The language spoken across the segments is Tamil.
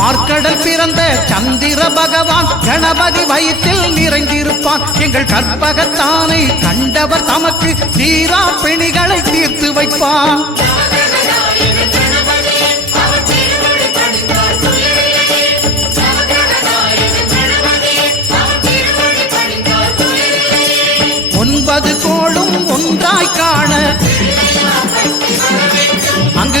பார்க்கடல் பிறந்த சந்திர பகவான் கணபதி வயிற்றில் நிறைந்திருப்பான். எங்கள் கற்பகத்தானை கண்டவர் தமக்கு தீரா பிணிகளை தீர்த்து வைப்பான். ஒன்பது கோளும் ஒன்றாய் காண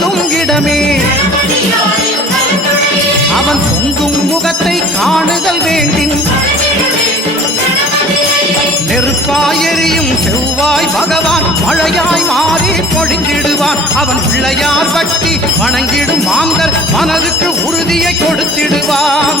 பொருந்துங்கிடமே அவன் பொங்கும் முகத்தை காணுதல் வேண்டின். நெருப்பாயெறியும் செவ்வாய் பகவான் மழையாய் மாறி பொழிந்திடுவான். அவன் பிள்ளையார் பட்டி வணங்கிடும் மாந்தர் மனதுக்கு உறுதியை கொடுத்திடுவான்.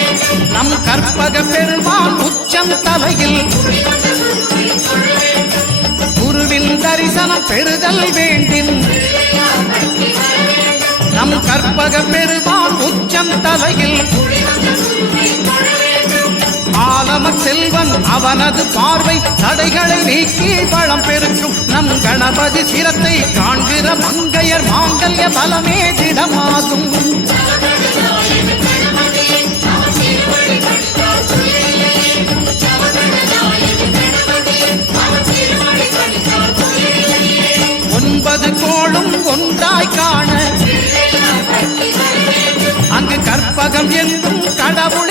நம் கற்பக பெருமான் உச்சம் தலையில். குருவின் தரிசனம் பெறுதல் வேண்டின். நம் கற்பக பெருமான் உச்சம் தலையில். ஆலம செல்வன் அவனது பார்வை தடைகளை நீக்கி பழம் பெருக்கும். நம் கணபதி சிரத்தை காண்கிற மங்கையர் மாங்கல்ய பலமே திடமாகும். ஒன்பது கோளும் ஒன்றாய் காண. அங்கு கற்பகம் என்றும் கடவுள்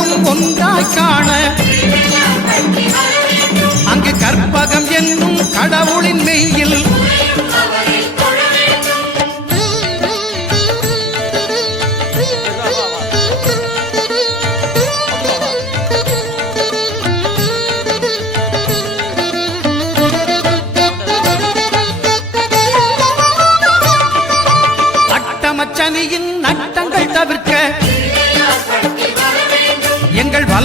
ஒன்பது ஒன்றாய் காண. அங்கு கற்பகம் என்னும் கடவுளின் மெய்யில்